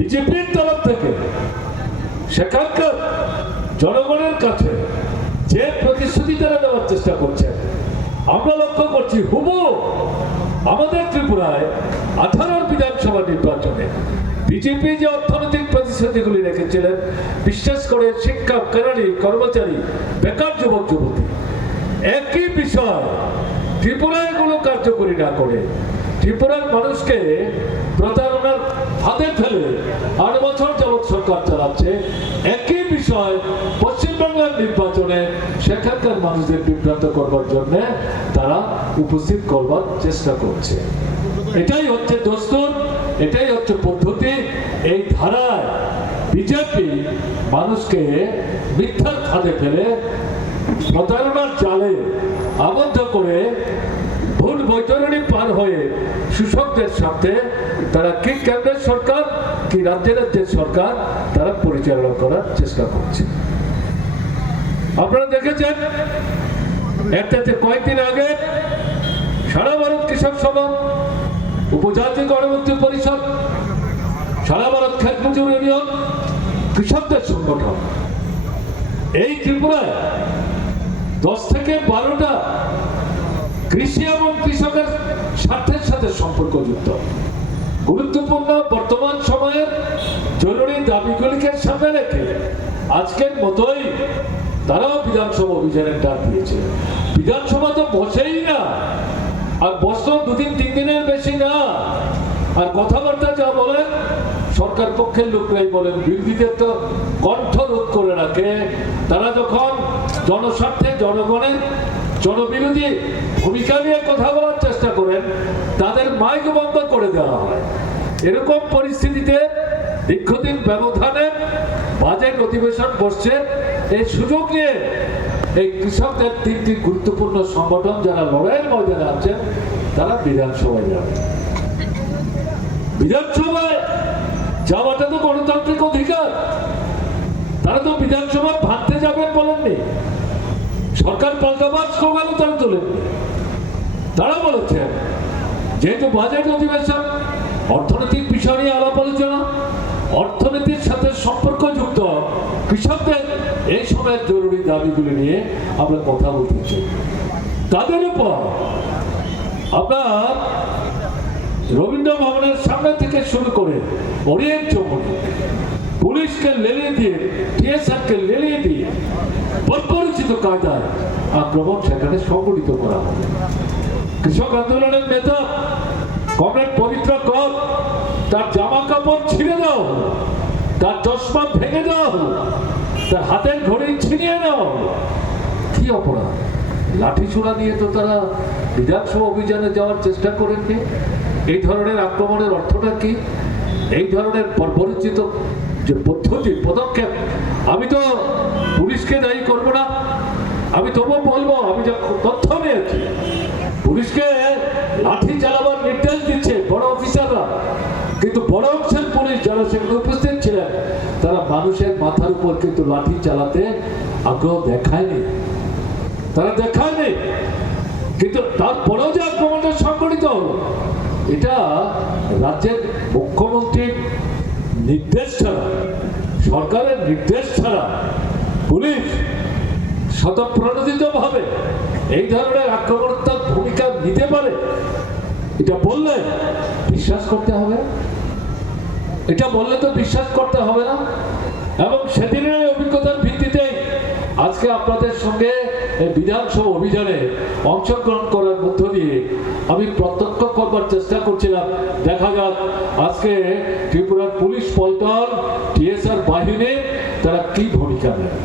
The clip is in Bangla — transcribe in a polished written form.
বিজেপির তরফ থেকে সেখানকার জনগণের কাছে যে প্রতিশ্রুতি তারা দেওয়ার চেষ্টা করছেন, আমরা লক্ষ্য করছি হুবু আমাদের ত্রিপুরায় 18 বিধানসভা নির্বাচনে বিজেপি যে অর্থনৈতিক প্রতিশ্রুতিগুলি রেখেছিলেন, বিশেষ করে শিক্ষা, কেরানি, কর্মচারী, বেকার যুবক যুবতী, একই বিষয় ত্রিপুরায় এগুলো কার্যকরী না করে ত্রিপুরার মানুষকে প্রতারণার হাতে ফেলে 8 বছর যাবৎ সরকার চালাচ্ছে। একই বিষয় পশ্চিমবাংলার নির্বাচনে সেখানকার মানুষদের বিভ্রান্ত করবার জন্য তারা উপস্থিত করবার চেষ্টা করছে। এটাই হচ্ছে দস্তুর, এটাই হচ্ছে পদ্ধতি। এই ধারায় বিজেপি মানুষকে মিথ্যার ফাঁদে ফেলে প্রতারণার জালে আবদ্ধ করে ভুল বৈতরণী পার হয়ে কৃষকদের সাথে তারা কি কেন্দ্রের সরকার কি রাজ্যের সরকার তারা পরিচালনা করার চেষ্টা করছে। আপনারা দেখেছেন কয়েকদিন আগে সারা ভারত কৃষক সভা, উপজাতি গণমুক্তি পরিষদ, সারা ভারত ক্ষেত মজুর ইউনিয়ন, কৃষকদের সংগঠন এই ত্রিপুরায় 10 থেকে 12টা কৃষি এবং কৃষকের স্বার্থের সাথে সম্পর্কযুক্ত গুরুত্বপূর্ণ বর্তমান সময়ের জরুরি দাবিগুলিকে সামনে রেখে আজকের মতোই তারাও বিধানসভা অভিযানের ডাক দিয়েছে। বিধানসভা তো বসেই না, আর বছর 2-3 দিনের বেশি না, আর কথাবার্তা যা বলেন সরকার পক্ষের লোকরাই বলেন, বিরোধীদের তো কণ্ঠ রোধ করে রাখে। তারা যখন জনস্বার্থে জনগণের জনবিরোধী ভূমিকা নিয়ে কথা বলার চেষ্টা করেন, তাদের মাইক বন্ধ করে দেওয়া হয়। এরকম পরিস্থিতিতে দীর্ঘদিন ব্যবধানে বাজেট অধিবেশন বসছে। এই সুযোগ নিয়ে এই কৃষকদের 3টি গুরুত্বপূর্ণ সংগঠন যারা লড়াইয়ের ময়দানে আছেন তারা বিধানসভায় যাবে। বিধানসভায় যাওয়াটা তো গণতান্ত্রিক অধিকার। তারা তো বিধানসভা ভাঙতে যাবেন বলেননি, সরকার পাল্টাবার স্লোগানও তারা তোলেননি। তারা বলেছেন যেহেতু বাজেট অধিবেশন, অর্থনৈতিক বিষয় নিয়ে আলাপ আলোচনা, অর্থনীতির সাথে সম্পর্কযুক্ত কৃষকদের এই সময়ের জরুরি দাবিগুলি নিয়ে আমরা কথা বলতে চাই। তাদের উপর আপনার রবীন্দ্র ভবনের সামনে থেকে শুরু করে ওরিয়েন্ট চৌমুহনী, পুলিশকে লেলিয়ে দিয়ে, টিএসআরকে লেলিয়ে দিয়ে পরিচিত কায়দায় আক্রমণ সেখানে সংগঠিত করা হবে। কৃষক আন্দোলনের নেতা কমরেড পবিত্র কর, তার জামা কাপড় ছিঁড়ে দেওয়া হলো, তার চশমা ভেঙে দেওয়া হলো, তার হাতের ঘড়ি ছিনিয়ে নেওয়া হলো। কি অপরাধ? লাঠি ছোড়া নিয়ে তো তারা বিধানসভা অভিযানে যাওয়ার চেষ্টা করেননি। এই ধরনের আক্রমণের অর্থটা কি? এই ধরনের পরিচিত যে পদ্ধতি, পদক্ষেপ, আমি তো পুলিশকে দায়ী করব না, আমি তবুও বলবো, আমি যা তথ্য নিয়েছি পুলিশকে লাঠি চালাবার নির্দেশ দিচ্ছে বড় অফিসাররা, কিন্তু বড় অংশের পুলিশ যারা সেখানে উপস্থিত ছিলেন তারা মানুষের মাথার উপর কিন্তু লাঠি চালাতে আগ্রহ দেখায়নি, তারা দেখায়নি। কিন্তু তারপরেও যে আক্রমণটা সংঘটিত হলো, এটা রাজ্যের মুখ্যমন্ত্রীর নির্দেশ ছাড়া, সরকারের নির্দেশ ছাড়া পুলিশ স্বতঃপ্রণোদিতভাবে এই ধরনের আক্রমণাত্মক ভূমিকা নিতে পারে, এটা বললে বিশ্বাস করতে হবে। এটা বললে তো বিশ্বাস করতে হবে না। এবং সেদিনের অভিজ্ঞতার ভিত্তিতে আজকে আপনাদের সঙ্গে এই বিধানসভা অভিযানে অংশগ্রহণ করার মধ্য দিয়ে আমি প্রত্যক্ষ করবার চেষ্টা করছিলাম। দেখা যাক আজকে ত্রিপুরার পুলিশ পল্টন, টিএসআর বাহিনী তারা কি ভূমিকা নেয়।